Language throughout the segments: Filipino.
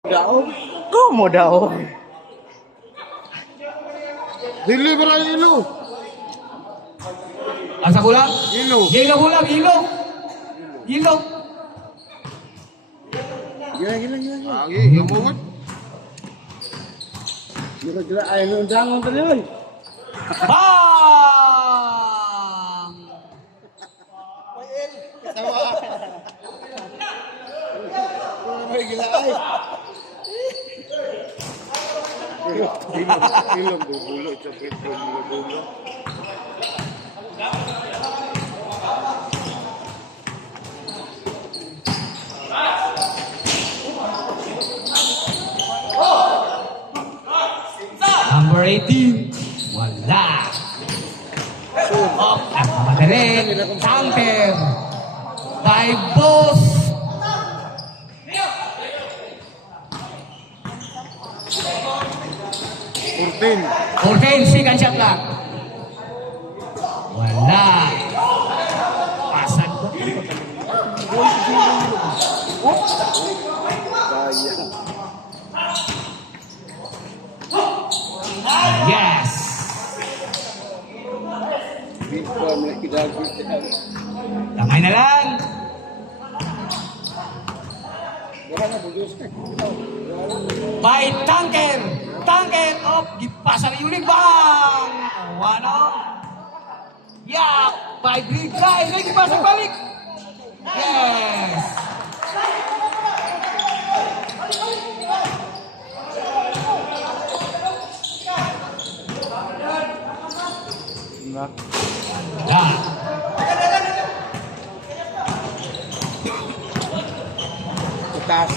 Daog? Como daog? Dili ba rin ilo? Asa kulang? Ilo. Ilo kulang, ilo. Ilo. Gila. Lagi, gamuhan. Gila-gila ay nundang tadi oi. Bang! Gila ay. Ilom bubulo, sakit bubulo. Number 18. Wala. Oh, madali. Tanker. Dive boss. 14, second shot lang. Wala. Pasag ko. Yes. Kamay na lang. By Tanker. Tanker of Gipasa ni Ulibang. Ano? Yeah. By Green Guy. Lagi pasang balik. Yes. Nah.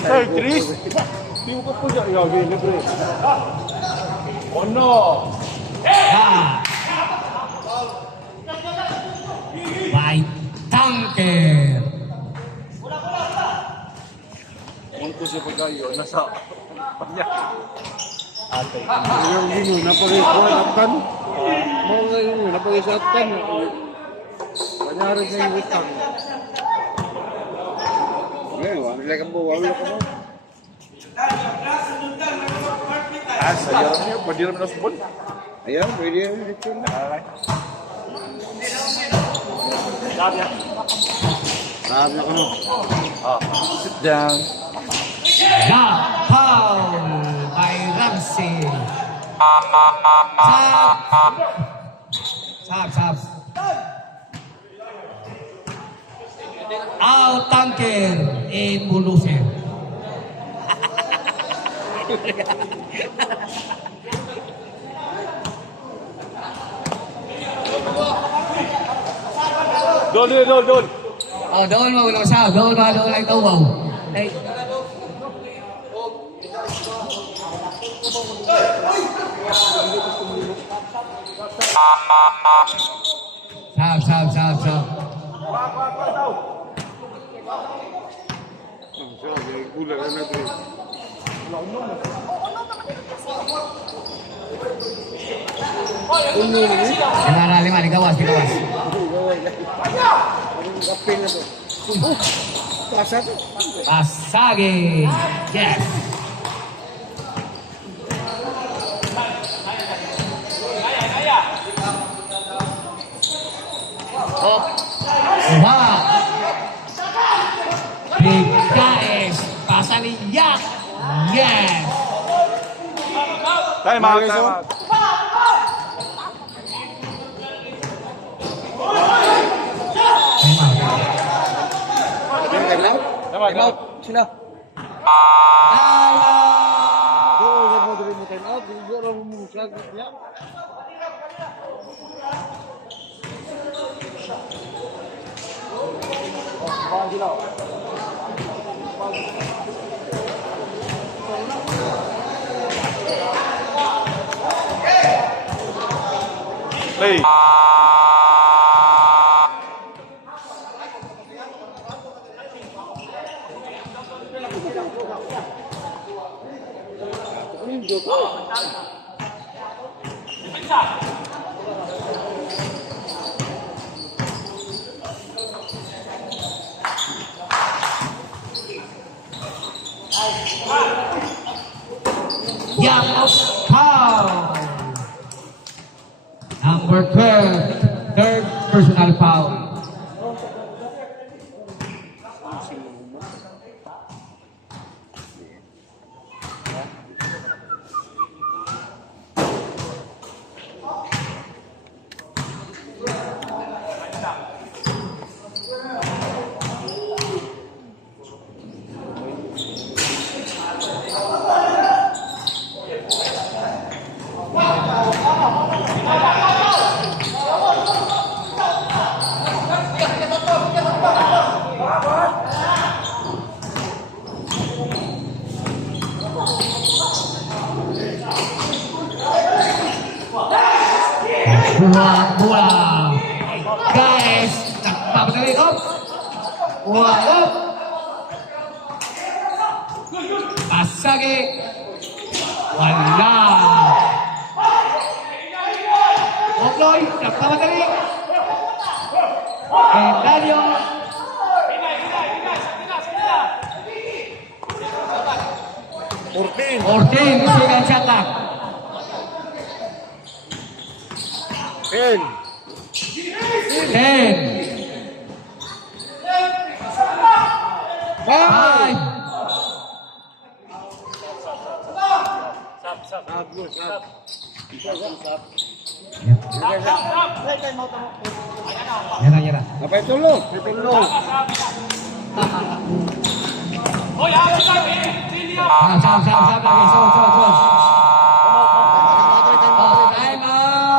Hey, Chris. Di mo ka po dyan. Yagi, libre. Ono. Nah. By Tanker. Kung ko siya pagkayo, nasa panya. Ate. Yung gino, napag-ikuan, aptan. Mga yun, napag-isa aptan. Kanyari sa yung utang. Ngayon, wala ka mo, wala ka mo. Sayang niyo, pwede naman na subon. Ayan, pwede naman dito na. Sabi na. Sabi na ka mo. Sit down. Yeah. Foul by Ramsey. Sab. Out Tanker in Bulusen. Dol. Oh, doon mo ulo siya. Doon lang ito. Wow. Hey. Sab. Gula na natin. Lima, gawas. Kapil na to. Pasat. Pasage. Yes. Wow. BKS. Pasaliyak. Yes. Time out. Time out. Sila. Doon sa mo diri mo time out, dili ra mo musag ya. Hey. Yang of foul. Number 12, third personal foul. Buang-buang. Guys, nagpapadali up. Buang up. Pasagi. Wala. Okloy, nagpapadali. Endario. 14, second shot clock. 10. 10. 5. Yan na. Apa itu lu? Itu lu. Sab. Lagi. Sos. Time out.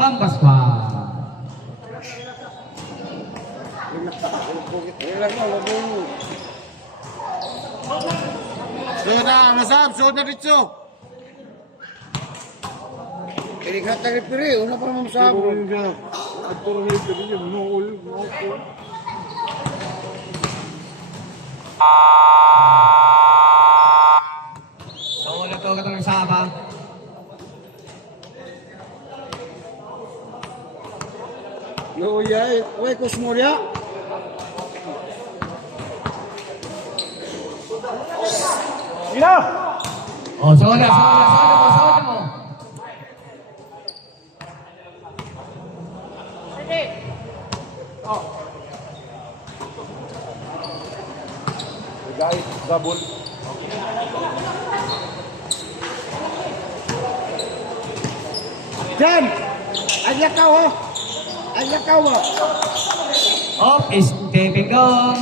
Lampas pa. Sudah, nasab, sudah dito. Ini kata repiri, una pa mo sa. Atur ni repiri, no ul, no ul. So, ulit ko katong Sabang. Yo yai, oi Kusmoria. Gila! Oh, soda mo. Guys, gabol. Jan, aja kau oh. Aja kau oh. Up is stepping down.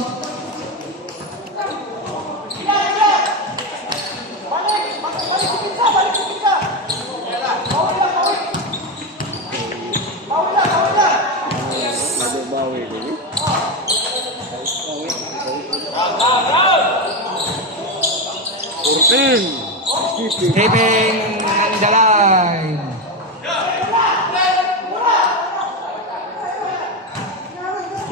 Ada bawi ini. Kurtin. Stepping on the line.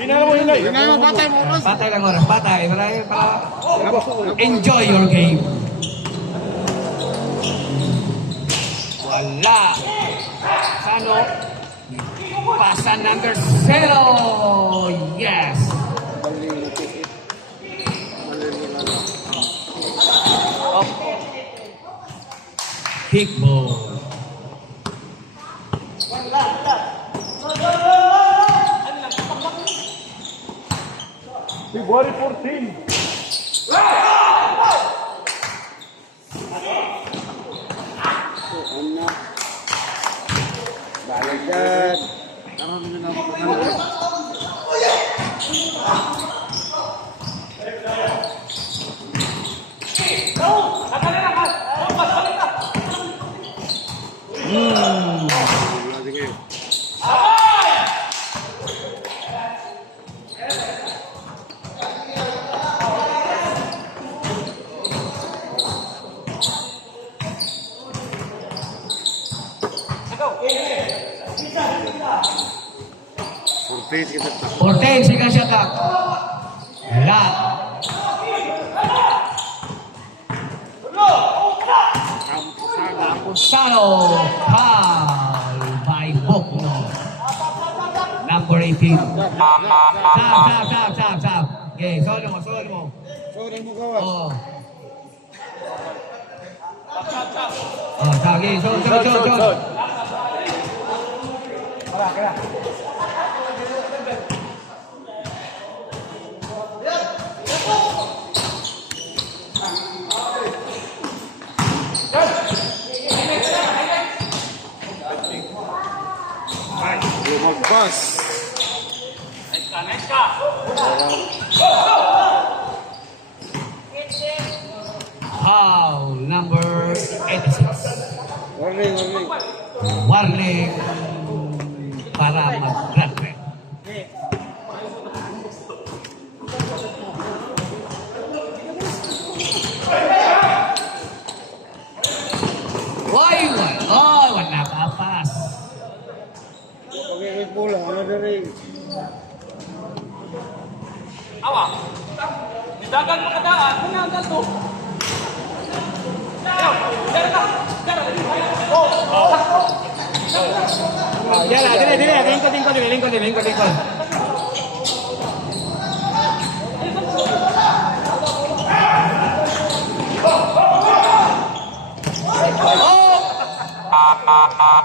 Hinay mo batay mo oras. Patay lang oras, patay. Marami para enjoy your game. Wala. Sano? Pasa number 0. Yes. Up. Kick ball. February 14. Balikan. Karon ni na Kurtin kita. 14 second shot clock. Wala. Sano. Foul by Bokno. Number 18. Stop. Okay, solo mo. Sorry mo kawan. Oh. Oh, sige. Shoot. Wala, kaya. Lumagpas. Foul number 86. Warning. Warning para mag-graduate. Wala ka pass. Pag-iwit bola, ano na rin? Awa. Didagan mo kadaan. Kung nga to. Lingkod.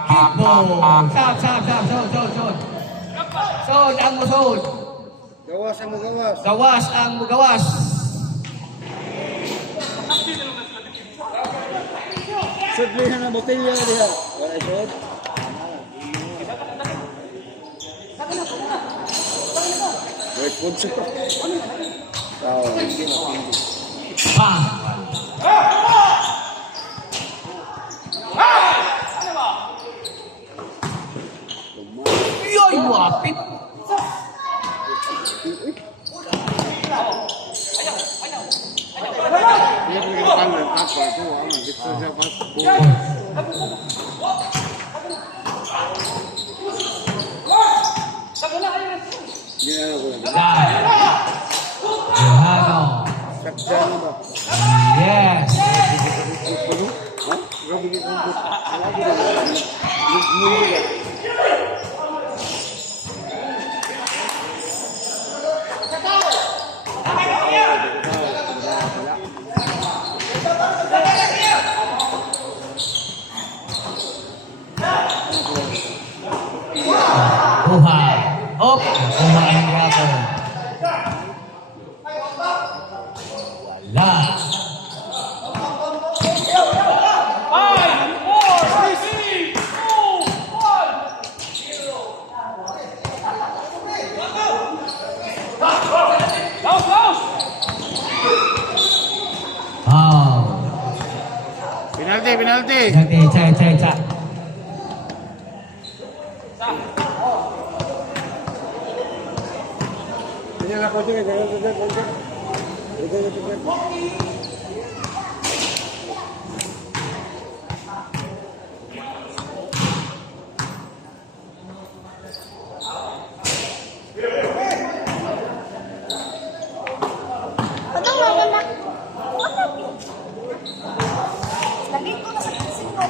Kickball. Sod ang musod. Gawas ang magawas. Gawas ang mugawas. Sudlihan ang botelya diha. Wala sud. Wait, punso. Tao, hindi na pindi. Yoy, wapit. Iya ko kita panggil apa tu? Kita siapa? Iya aku. Johano. Sakjana ba? Yes. Hah? Grabe ni kumput. Kuha. Op. Kuha ang rapo. Wala. 5, 4, 3, 2, 1. Close. Penalti. Cek. Ini lah kau cek, jangan. Ano nga naman? Lagay ko na sa kasino.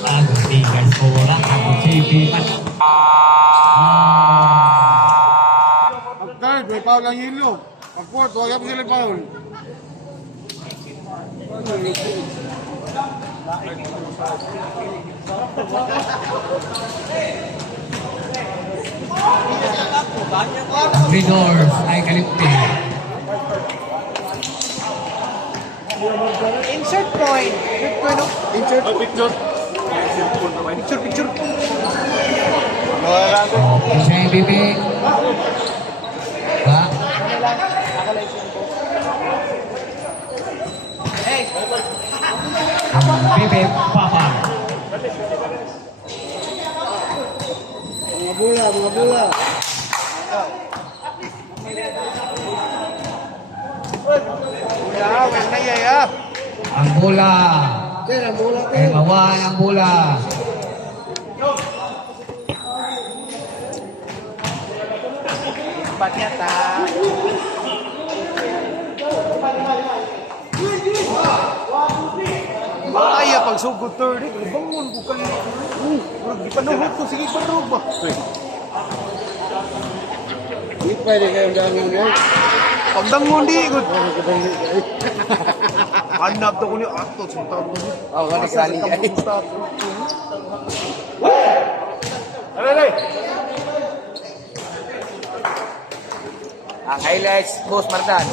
Bago tinggal bola. Ako JP man. Pagkard, may foul ang yelo. Pag-fourth, huwag mo sila foul. Rigors ay kalipin. Insert point. Insert. Picture. Siya yung bibi. Ha? Bibi, papa. Mga bola. Ang bola. Sir, ang bola ko. Ay mawan ang bola. Panyata. Ay, pag sugod third, bangon ko kanina. Di panuhot ko, sige panuhot ba? Hindi pwede kayong dami mo. Pagdangon di, good. Ano ka ba? Hanap daw ko ni Ato. Sunta ko ni. Oh, wala kali. Ang highlights, Boss Martan.